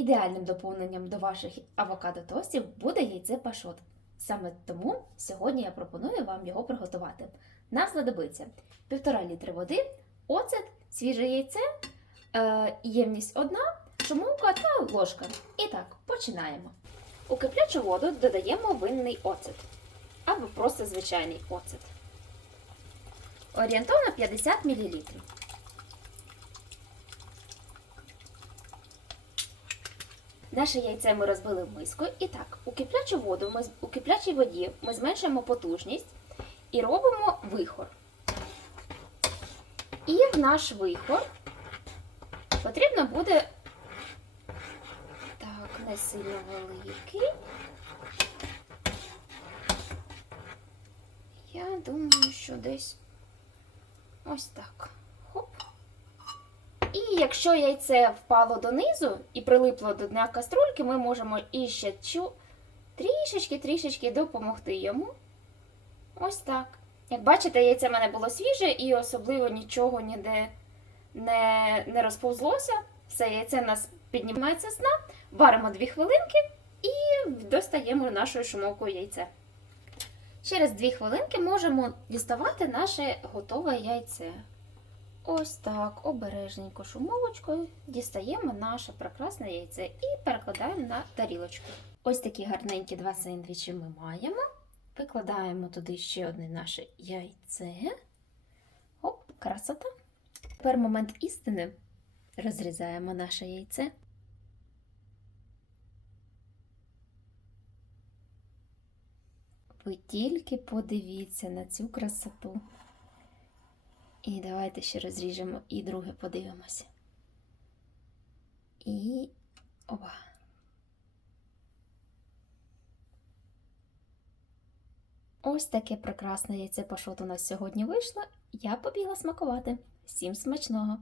Ідеальним доповненням до ваших авокадо тостів буде яйце пашот. Саме тому сьогодні я пропоную вам його приготувати. Нам знадобиться 1,5 літри води, оцет, свіже яйце, е, ємність одна, шумовка та ложка. І так, починаємо. У киплячу воду додаємо винний оцет або просто звичайний оцет. Орієнтовно 50 мл. Наше яйце ми розбили в миску. І так, у киплячу воду ми у киплячій воді ми зменшуємо потужність і робимо вихор. І в наш вихор потрібно буде так, не сильно великий. Я думаю, що десь ось так. Якщо яйце впало донизу і прилипло до дна каструльки, ми можемо іще трішечки-трішечки допомогти йому. Ось так. Як бачите, яйце в мене було свіже і особливо нічого ніде не, не розповзлося. Все яйце в нас піднімається з дна, варимо 2 хвилинки і достаємо нашою шумовкою яйце. Через 2 хвилинки можемо діставати наше готове яйце. Ось так, обережненько шумовочкою дістаємо наше прекрасне яйце і перекладаємо на тарілочку. Ось такі гарненькі два сендвічі ми маємо. Викладаємо туди ще одне наше яйце. Оп, красота. Тепер момент істини. Розрізаємо наше яйце. Ви тільки подивіться на цю красоту. І давайте ще розріжемо і друге подивимося. І оба. Ось таке прекрасне яйце пашот у нас сьогодні вийшло. Я побігла смакувати. Всім смачного!